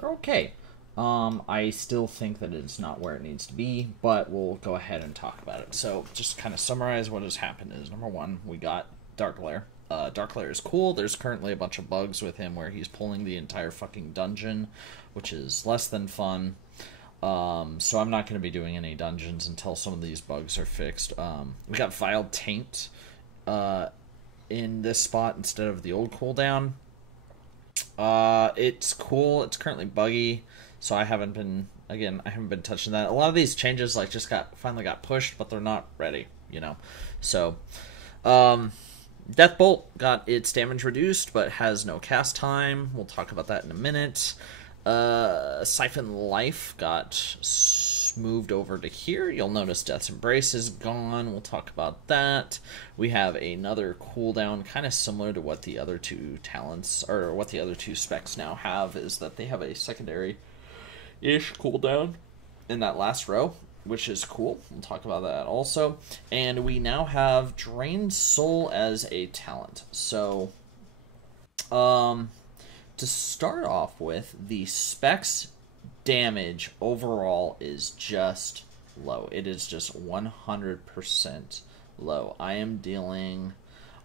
they're okay. I still think that it's not where it needs to be, but we'll go ahead and talk about it. So, just kind of summarize what has happened is, number one, we got Dark Lair. Dark Lair is cool. There's currently a bunch of bugs with him where he's pulling the entire fucking dungeon, which is less than fun. So I'm not going to be doing any dungeons until some of these bugs are fixed. We got Vile Taint in this spot instead of the old cooldown. It's cool. It's currently buggy, so I haven't been touching that. A lot of these changes finally got pushed, but they're not ready, So, Deathbolt got its damage reduced, but has no cast time. We'll talk about that in a minute. Siphon Life got moved over to here. You'll notice Death's Embrace is gone. We'll talk about that. We have another cooldown, kind of similar to what the other two talents, or what the other two specs now have, is that they have a secondary-ish cooldown in that last row, which is cool. We'll talk about that also. And we now have Drained Soul as a talent. So, to start off with, the specs damage overall is just low. It is just 100% low. I am dealing...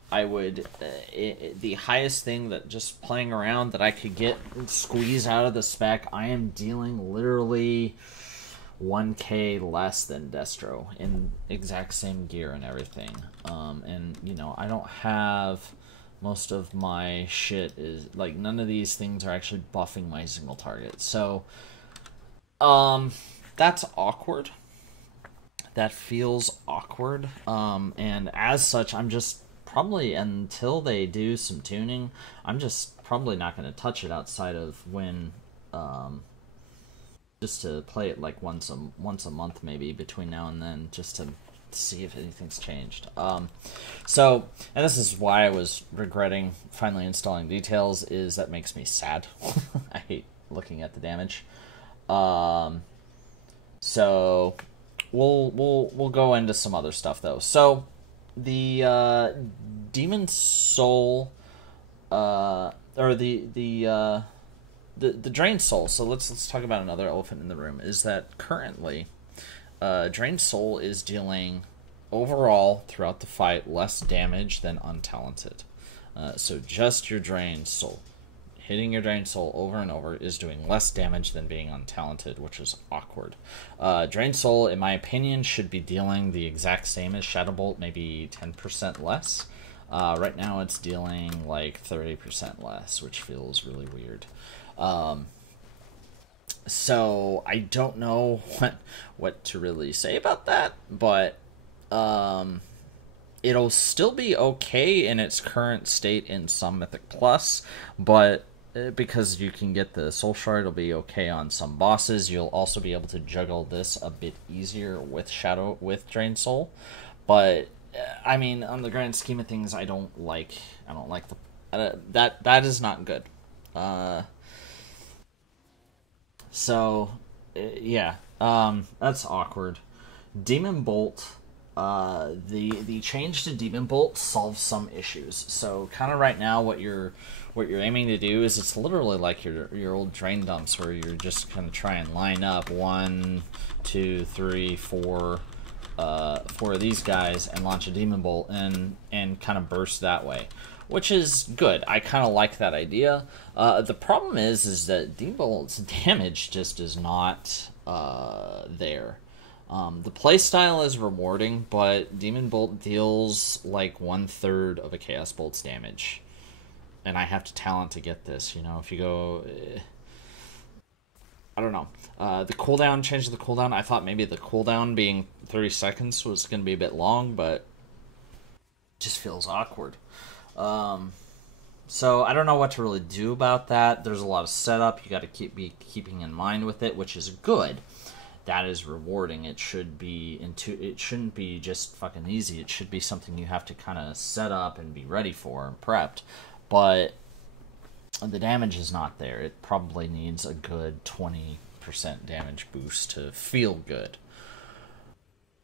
the highest thing that just playing around that I could get squeeze out of the spec, I am dealing literally 1k less than Destro in exact same gear and everything. And, I don't have... Most of my shit is, none of these things are actually buffing my single target. So, that's awkward. That feels awkward. And as such, I'm just probably, until they do some tuning, I'm just probably not going to touch it outside of when, just to play it once a month maybe between now and then, just to see if anything's changed. So, and this is why I was regretting finally installing details, is that makes me sad. I hate looking at the damage. So we'll go into some other stuff though. So the Demon Soul, or the Drained Soul. So let's talk about another elephant in the room. Is that currently Drained Soul is dealing, overall, throughout the fight, less damage than Untalented. So just your Drained Soul. Hitting your Drained Soul over and over is doing less damage than being Untalented, which is awkward. Drained Soul, in my opinion, should be dealing the exact same as Shadowbolt, maybe 10% less. Right now it's dealing 30% less, which feels really weird. So I don't know what to really say about that, but it'll still be okay in its current state in some Mythic Plus, but because you can get the Soul Shard, it'll be okay on some bosses. You'll also be able to juggle this a bit easier with Drained Soul, but I mean, on the grand scheme of things, I don't like that is not good. So, yeah, that's awkward. Demon Bolt, the change to Demon Bolt solves some issues. So, kind of right now, what you're aiming to do is, it's literally like your old Drain Dumps, where you're just gonna try and line up 1, 2, 3, 4 of these guys and launch a Demon Bolt and kind of burst that way, which is good. I kind of like that idea. The problem is that Demon Bolt's damage just is not there. The playstyle is rewarding, but Demon Bolt deals 1/3 of a Chaos Bolt's damage. And I have to talent to get this, if you go... I don't know. The cooldown, change the cooldown. I thought maybe the cooldown being 30 seconds was going to be a bit long, but it just feels awkward. So I don't know what to really do about that. There's a lot of setup you got to be keeping in mind with it, which is good. That is rewarding. It shouldn't be just fucking easy. It should be something you have to kind of set up and be ready for and prepped. But the damage is not there. It probably needs a good 20% damage boost to feel good.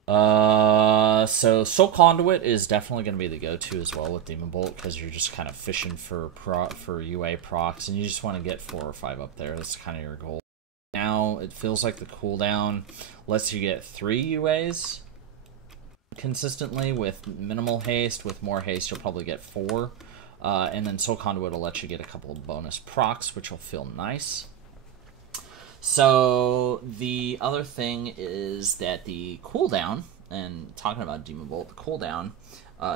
So Soul Conduit is definitely going to be the go-to as well with Demon Bolt, because you're just kind of fishing for UA procs, and you just want to get 4 or 5 up there. That's kind of your goal. Now it feels like the cooldown lets you get 3 UAs consistently with minimal haste. With more haste, you'll probably get 4. And then Soul Conduit will let you get a couple of bonus procs, which will feel nice. So the other thing is that the cooldown, and talking about Demon Bolt, the cooldown,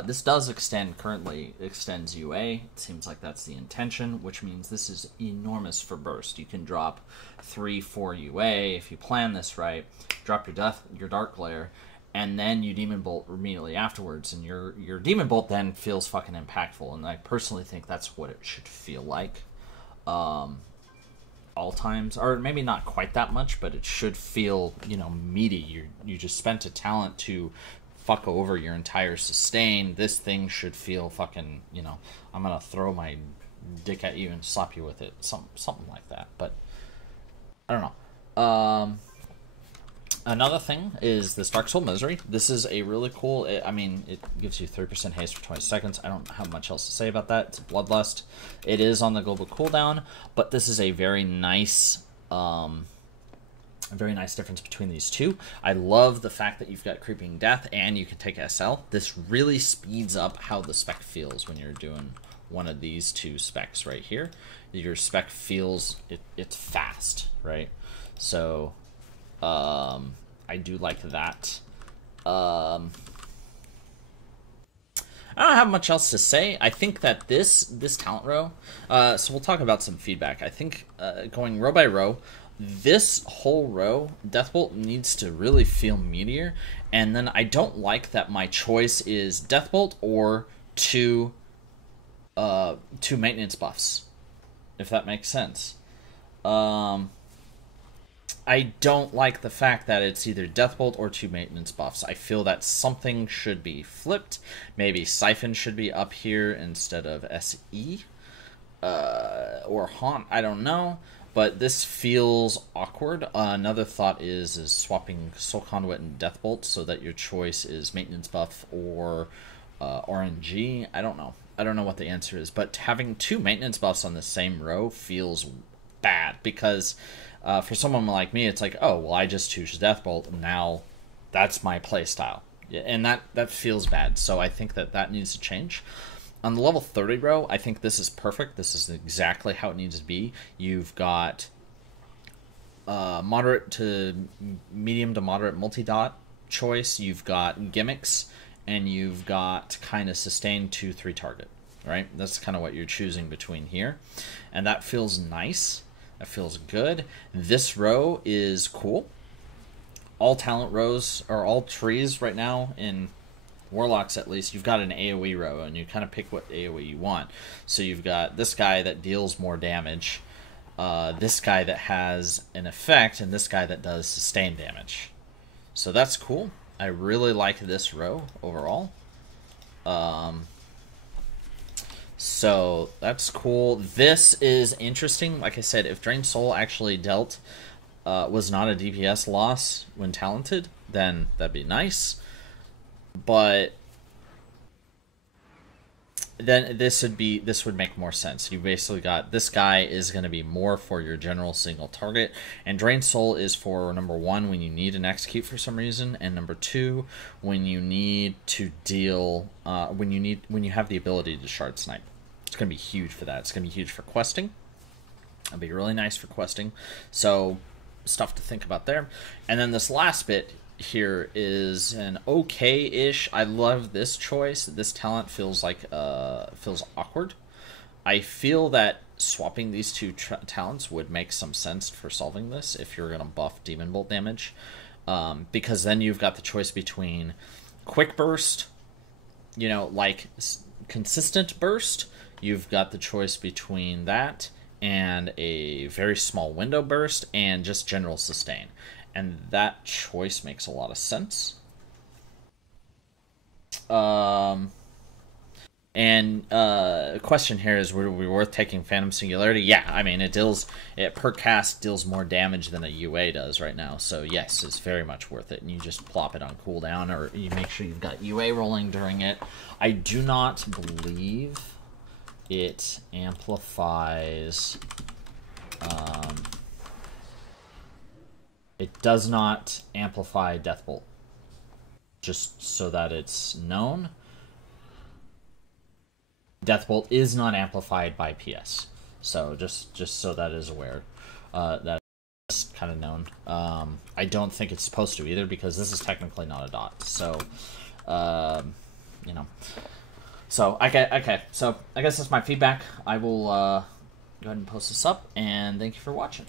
this does currently extends UA. It seems like that's the intention, which means this is enormous for burst. You can drop 3-4 UA if you plan this right, drop your Dark Glare, and then you Demon Bolt immediately afterwards, and your Demon Bolt then feels fucking impactful, and I personally think that's what it should feel like. All times, or maybe not quite that much, but it should feel, meaty. You just spent a talent to fuck over your entire sustain. This thing should feel fucking, I'm gonna throw my dick at you and slap you with it, something like that. But I don't know. Another thing is this Dark Soul Misery. This is a really cool, it gives you 3% haste for 20 seconds. I don't have much else to say about that. It's Bloodlust. It is on the global cooldown, but this is a very nice difference between these two. I love the fact that you've got Creeping Death and you can take SL. This really speeds up how the spec feels when you're doing one of these two specs right here. Your spec feels, it's fast, right? So I do like that. I don't have much else to say. I think that this talent row, so we'll talk about some feedback. I think going row by row, this whole row, Deathbolt needs to really feel meatier, and then I don't like that my choice is Deathbolt or two maintenance buffs, if that makes sense. I don't like the fact that it's either Deathbolt or 2 maintenance buffs. I feel that something should be flipped. Maybe Siphon should be up here instead of SE. Or Haunt, I don't know. But this feels awkward. Another thought is swapping Soul Conduit and Deathbolt so that your choice is maintenance buff or RNG. I don't know. I don't know what the answer is. But having 2 maintenance buffs on the same row feels bad, because for someone like me, it's like, oh, well, I just choose Deathbolt, and now that's my playstyle. And that feels bad, so I think that needs to change. On the level 30 row, I think this is perfect. This is exactly how it needs to be. You've got moderate to medium to moderate multi-dot choice. You've got gimmicks, and you've got kind of sustained 2-3 target, right? That's kind of what you're choosing between here, and that feels nice. That feels good. This row is cool. All talent rows, or all trees right now, in Warlocks at least, you've got an AoE row, and you kind of pick what AoE you want. So you've got this guy that deals more damage, this guy that has an effect, and this guy that does sustained damage. So that's cool. I really like this row overall. So that's cool. This is interesting. Like I said, if Drained Soul actually was not a DPS loss when talented, then that'd be nice. But then this would make more sense. You basically got, this guy is going to be more for your general single target, and Drained Soul is for, number 1, when you need an execute for some reason, and number 2, when you need to deal when you have the ability to shard snipe. It's going to be huge for that. It's going to be huge for questing. It'll be really nice for questing. So stuff to think about there. And then this last bit here is an okay-ish. I love this choice. This talent feels awkward. I feel that swapping these two talents would make some sense for solving this if you're going to buff Demon Bolt damage, because then you've got the choice between quick burst, like consistent burst. You've got the choice between that and a very small window burst and just general sustain. And that choice makes a lot of sense. And question here is, would it be worth taking Phantom Singularity? Yeah, I mean, it per cast deals more damage than a UA does right now. So yes, it's very much worth it. And you just plop it on cooldown, or you make sure you've got UA rolling during it. I do not believe it amplifies. It does not amplify Deathbolt. Just so that it's known. Deathbolt is not amplified by PS, so just so that is aware, that's kind of known. I don't think it's supposed to either, because this is technically not a dot. So, you know, so okay. So I guess that's my feedback. I will go ahead and post this up, and thank you for watching.